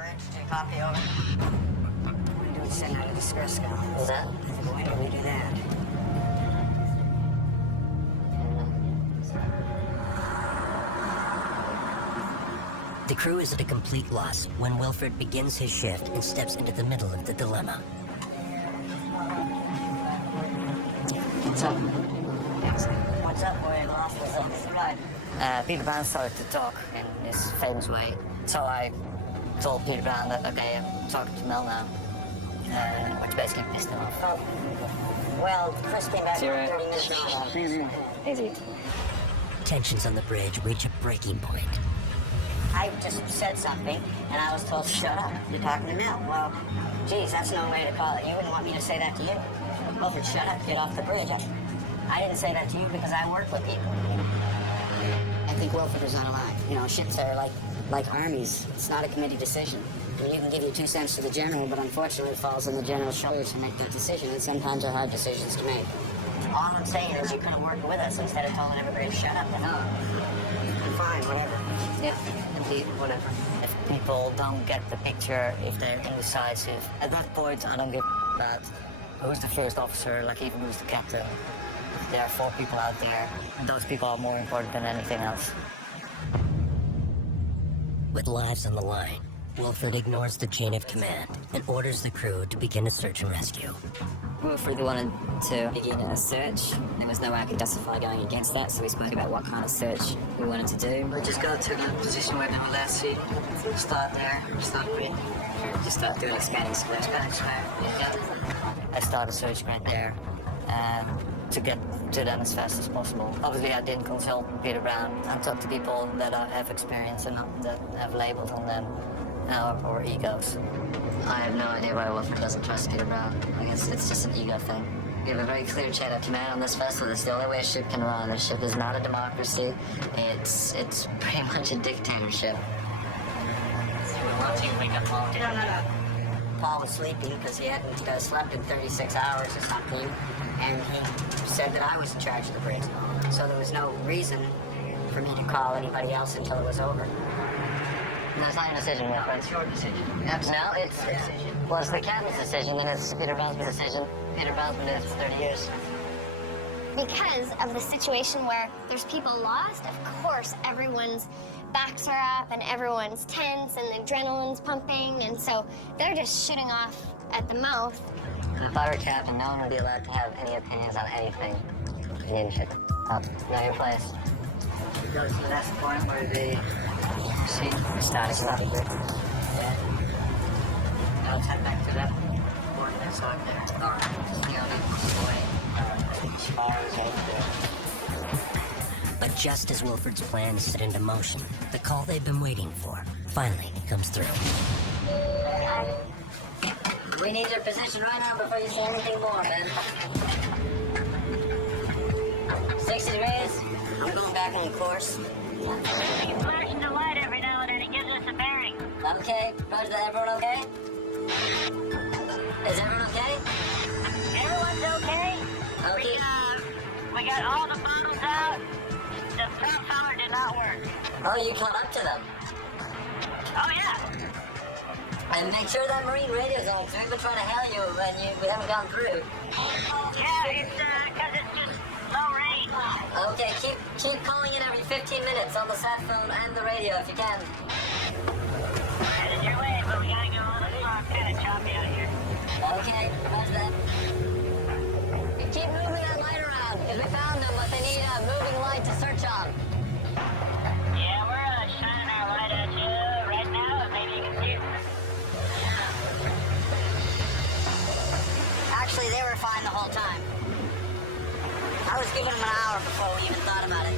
bridge to copy over. What do we do is send out a distress call. Is that? I think why don't we do that? The crew is at a complete loss when Wilfred begins his shift and steps into the middle of the dilemma. What's up? What's up, boy? Lost what's up? It's right. Peter Brown started to talk in his famous way. So I told Peter Brown that, okay, I'm talking to Mel now. Which basically pissed him off. Oh. Well, Chris came back Zero. 30 minutes ago. Easy. Tensions on the bridge reach a breaking point. I just said something, and I was told to shut up. You're talking to Mel. Well, geez, that's no way to call it. You wouldn't want me to say that to you. Wilfred, shut up. Get off the bridge. I didn't say that to you because I work with people. I think Wilfred was on a line. You know, ships are like armies. It's not a committee decision. I mean, you can give your 2 cents to the general, but unfortunately it falls on the general's shoulders to make that decision, and sometimes they're hard decisions to make. All I'm saying is you could have worked with us instead of telling everybody to shut up. Fine, whatever. Yeah, indeed, whatever. If people don't get the picture, if they're indecisive, at that point I don't give about who's the first officer, like even who's the captain. There are 4 people out there, and those people are more important than anything else. With lives on the line, Wilfred ignores the chain of command and orders the crew to begin a search and rescue. Wilfred wanted to begin a search. There was no way I could justify going against that, so we spoke about what kind of search we wanted to do. We just go to the position where they were last seen. Start there, start green. Just start doing a scanning square. Yeah. I started a search right there to get to them as fast as possible. Obviously, I didn't consult Peter Brown. I talked to people that have experience and that have labels on them or egos. I have no idea why Wilfred doesn't trust Peter Brown. I guess it's just an ego thing. We have a very clear chain of command on this vessel. It's the only way a ship can run. This ship is not a democracy. It's pretty much a dictatorship. No. Paul was sleeping because he hadn't slept in 36 hours or something, and he said that I was in charge of the bridge. So there was no reason for me to call anybody else until it was over. No, it's not your decision, Wilfred. It's your decision. No, it's well, it's the captain's decision, and it's Peter Brown's decision. Peter Brown's been doing this for 30 years. Because of the situation where there's people lost, of course everyone's backs are up and everyone's tense and the adrenaline's pumping, and so they're just shooting off at the mouth. If I were captain, no one would be allowed to have any opinions on anything. You need to shut up. Know your place. Go to the next point where the Stop. Yeah. Now let's head back to that point that's out there. All right. But just as Wilfred's plan is set into motion, the call they've been waiting for finally comes through. We need your position right now before you say anything more, Ben. 60 degrees. I'm going back on course. He's flashing the light every now and then. He gives us a bearing. Okay. Roger that. Everyone okay? Is everyone okay? Everyone's okay. Okay. We got all the bottles out. The front power did not work. Oh, you caught up to them. Oh, yeah. And make sure that marine radio's on, because we've been trying to hail you when we haven't gone through. Yeah, it's because it's just low rate. Okay, keep calling in every 15 minutes on the sat phone and the radio if you can. That is your way, but we gotta go a little slow. It's kind of choppy out here. Okay, roger that. Keep moving that light around, because we found them, but they need a moving light to search on. Yeah, we're shining our light at you right now, and maybe you can see it. Actually, they were fine the whole time. I was giving them an hour before we even thought about it.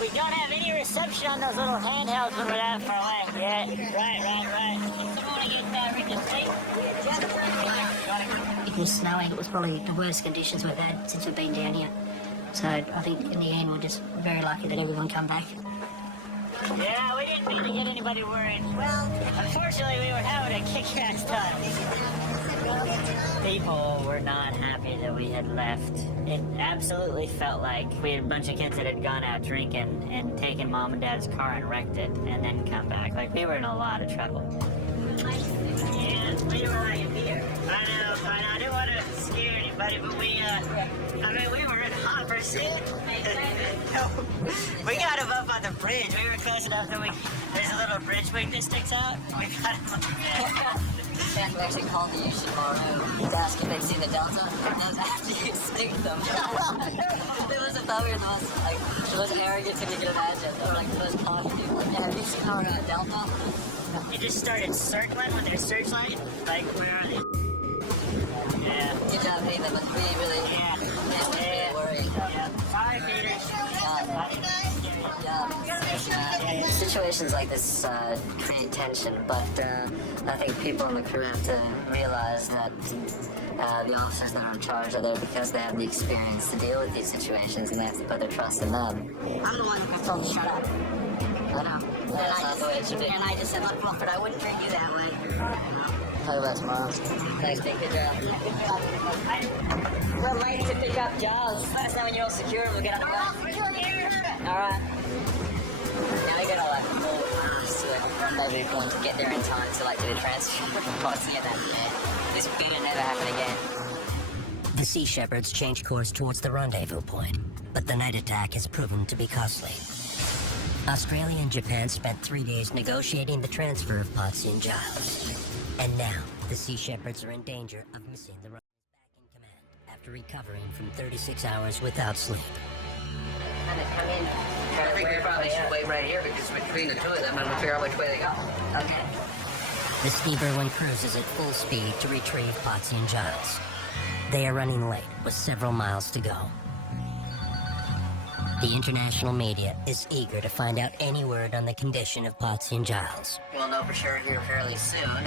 We don't have any reception on those little handhelds when we're that far away. Yeah, right. Someone get Rick State? It was snowing. It was probably the worst conditions we've had since we've been down here. So I think in the end we're just very lucky that everyone come back. Yeah, we didn't mean to get anybody worried. Well, unfortunately, we were having a kick-ass time. People were not happy that we had left. It absolutely felt like we had a bunch of kids that had gone out drinking and taken mom and dad's car and wrecked it and then come back. Like, we were in a lot of trouble. Yeah, we were like a beer. I know. I didn't want to scare anybody, but we were in hot pursuit. We got him up on the bridge. We were close enough that there's a little bridge wing that sticks out. We got him up there. Jack actually called the Yoshimaru to ask if they'd seen the Delta. That was after you snooped them. It was thought we were the most arrogant thing you could imagine. They were like the most cocky people. Like, yeah, have you seen our Delta? They just started circling with their searchlight. Like, where are they? Yeah. Good job, Nathan, but we really, Yeah. worried. Yeah. Sorry, Peter. Situations like this create tension, but I think people in the crew have to realize that the officers that are in charge are there because they have the experience to deal with these situations, and they have to put their trust in them. I'm the one who told you shut up. I know. That's not the way it should be. And I just said, look, Wilford, I wouldn't treat you that way. Talk about tomorrow. Thanks, Pete. Good job. We're late to pick up Jaws. Let us know when you're all secure and we'll get on the bus. Alright. Now you gotta maybe we want to get there in time to do the transfer policy and that this better never happen again. The Sea Shepherds change course towards the rendezvous point, but the night attack has proven to be costly. Australia and Japan spent 3 days negotiating the transfer of Potsy and Giles. And now, the Sea Shepherds are in danger of missing the back in command after recovering from 36 hours without sleep. I think we probably should wait right here because between the two of them, I'm gonna figure out which way they go. Okay. The Steve Irwin cruises at full speed to retrieve Potsy and Giles. They are running late with several miles to go. The international media is eager to find out any word on the condition of Potsy and Giles. We'll know for sure here fairly soon, but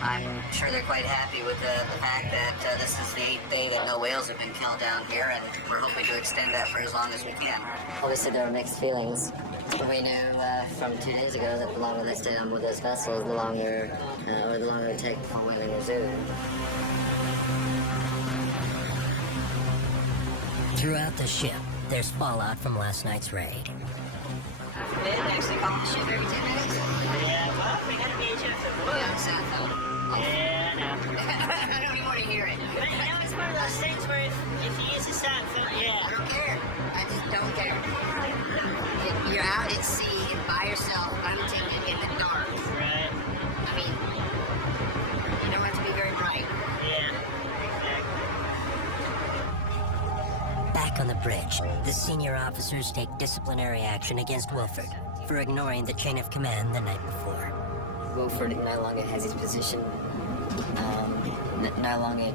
I'm sure they're quite happy with the fact that this is the 8th day that no whales have been killed down here, and we're hoping to extend that for as long as we can. Obviously, there are mixed feelings. We knew from 2 days ago that the longer they stay on with this vessel, the longer it takes before whaling resume. Throughout the ship, there's fallout from last night's raid. They didn't actually call the ship every 10 minutes. Yeah, well, we gotta be HF for wood. Yeah, Seinfeld. Yeah, I know. I don't even want to hear it. But you know, it's one of those things where if you use a sound film, I yeah. don't care. I just don't care. You're out at sea by yourself, unattended in the dark. Right. I mean, you don't have to be very bright. Yeah. Back on the bridge, the senior officers take disciplinary action against Wilford for ignoring the chain of command the night before. Wilford no longer has his position. No longer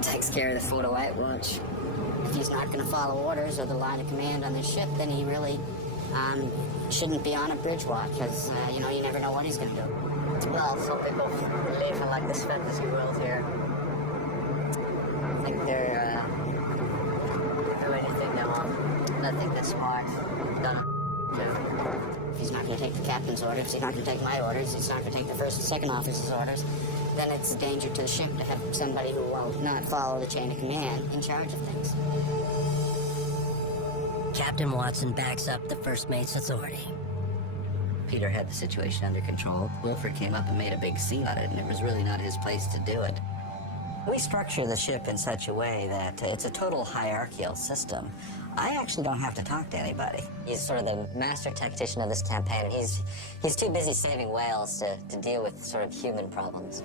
takes care of the 4 to 8 watch. If he's not going to follow orders or the line of command on this ship, then he really shouldn't be on a bridge watch, because, you never know what he's going to do. Well, some people live in like this fantasy world here. I think they're doing anything they want. I think they're smart. Done too. If he's not going to take the captain's orders, if he's not going to take my orders, he's not going to take the first and second officer's orders, then it's a danger to the ship to have somebody who will not follow the chain of command in charge of things. Captain Watson backs up the first mate's authority. Peter had the situation under control. Wilford came up and made a big scene on it, and it was really not his place to do it. We structure the ship in such a way that it's a total hierarchical system. I actually don't have to talk to anybody. He's sort of the master tactician of this campaign, and he's too busy saving whales to deal with sort of human problems.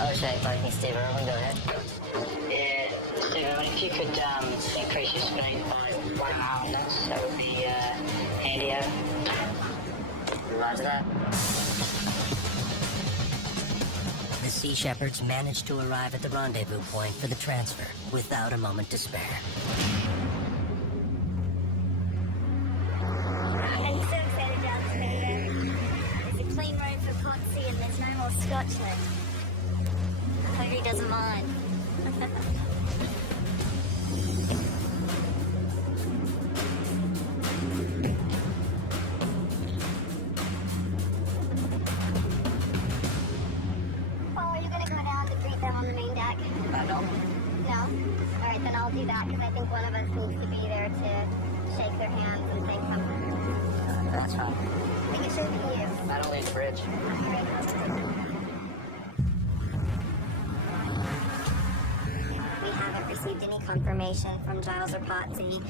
Oh, Shane, Parking, Steve Irwin, go ahead. Yeah, Steve, if you could increase your speed by 1.5 knots, that would be handy. Roger that. The Sea Shepherds manage to arrive at the rendezvous point for the transfer without a moment to spare. I'm so excited to unfortunate. I hope he doesn't mind. Oh, are you gonna go down to greet them on the main deck? No. No? Alright, then I'll do that because I think one of us needs to be there to shake their hands and thank them. That's fine. I think it should be you. I don't leave the bridge. We haven't received any confirmation from Giles or Potsy.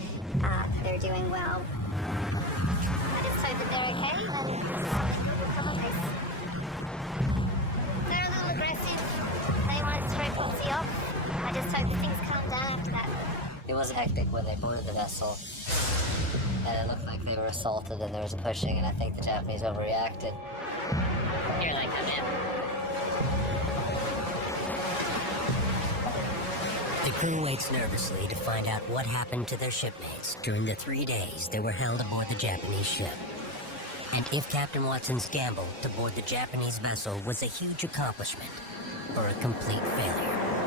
They're doing well. I just hope that they're okay and they're a little aggressive. They want to throw Potsy off. I just hope things calm down after that. It was hectic when they boarded the vessel. And it looked like they were assaulted and there was a pushing, and I think the Japanese overreacted. Here, like, come in. The crew waits nervously to find out what happened to their shipmates during the 3 days they were held aboard the Japanese ship. And if Captain Watson's gamble to board the Japanese vessel was a huge accomplishment or a complete failure.